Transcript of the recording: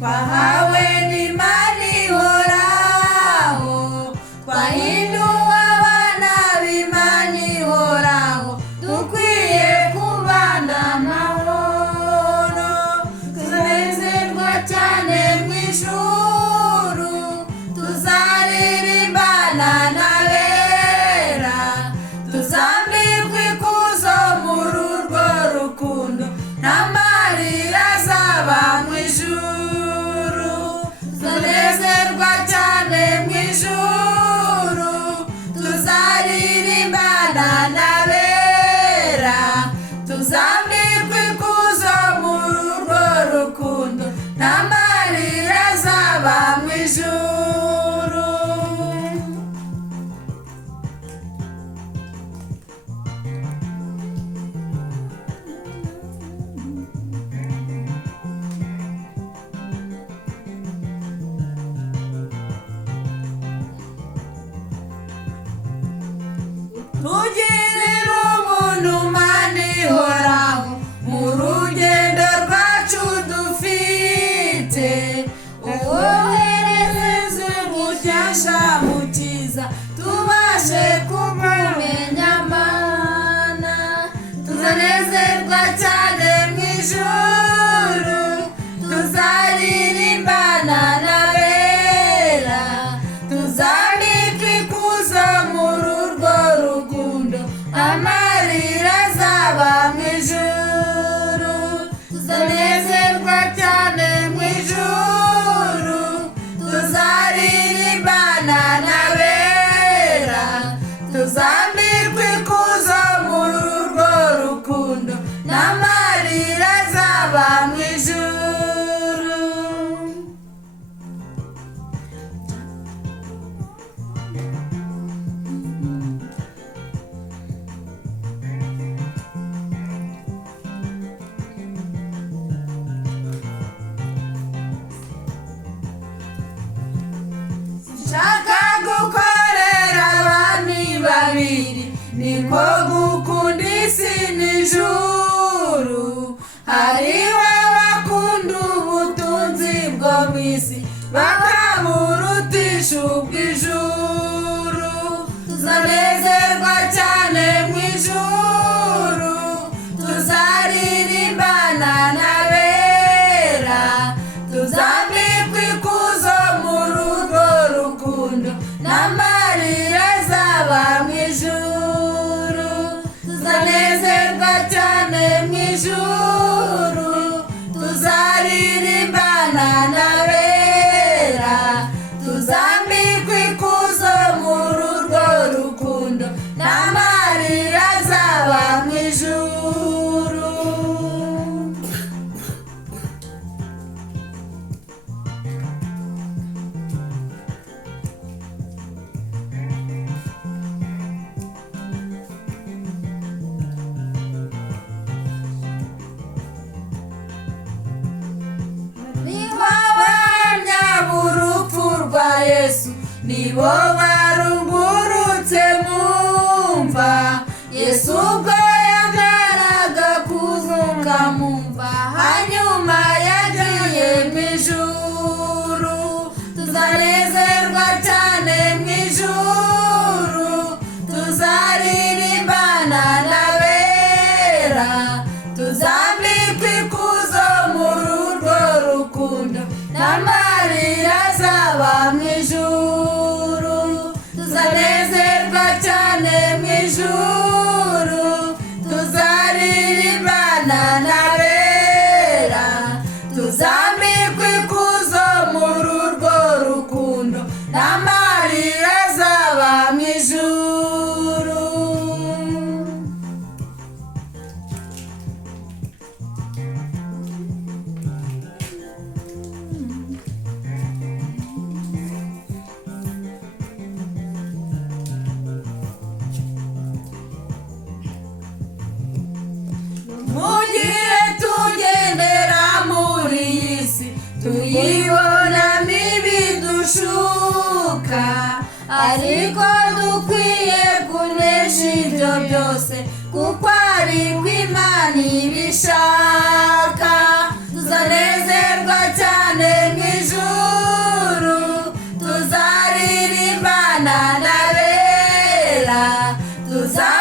twahawe n'Imana ihoraho, twahinduwe abana b'Imana ihoraho, dukwiye kubana amahoro, tuzanezerwa cyane mu ijuru, tuzaririmbana n'abera, tuzambikwa ikuzo muri urwo rukundo, n'amarira azaba mu ijuru, tuzanezerwa cyane mu ijuru, tuzaririmbana n'abera, tuzambikwa ikuzo muri urwo rukundo, n'amarira azaba mu ijuru. Tugirire ubuntu Imana ihoraho mu rugendo rwacu dufite, uwohereze umugisha mukiza, tubashe kumumenya Mana, tuzanezerwa cyane mu ijuru, tuzaririmbana n'abera, tuzambikwa ikuzo muri urwo rukundo, amarira azaba mu ijuru, tuzanezerwa cyane mu ijuru, tuzaririmbana n'abera, tuzambikwa ikuzo muri urwo rukundo, n'amarira azaba mu ijuru. Shaka gukorera abami babiri, niko gukunda isi n'ijuru, hariho abakunda ubutunzi bwo mu isi, bakaburutisha ubw'ijuru, tuzanezerwa cyane mu ijuru, tuzaririmbana n'abera, tuzambikwa ikuzo muri urwo rukundo, n'amarira azaba mu ijuru, tuzanezerwa cyane mu ijuru, tuzaririmbana n'abera, tuzambikwa ikuzo muri urwo rukundo, n'amarira azaba mu ijuru. Niho abahamya b'urupfu rwa Yesu, nibo barungurutse mu mva, Yesu ubwo yagaraga kuzunga mu mva, hanyuma yagiye mu ijuru, tuzanezerwa cyane mu ijuru, tuzaririmbana n'abera, tuzambikwa ikuzo muri urwo rukundo, n'amarira azaba mu ijuru, tuzanezerwa cyane mu ijuru, tuzaririmbana n'abera, tuzambikwa ikuzo muri urwo rukundo, n'amarira azaba mu ijuru. Mu gihe tugendera muri iyi si, tuyibonamo ibidushuka, ariko dukwiye kunesha ibyo byose, kuko ari ko Imana ibishaka, tuzanezerwa cyane tuza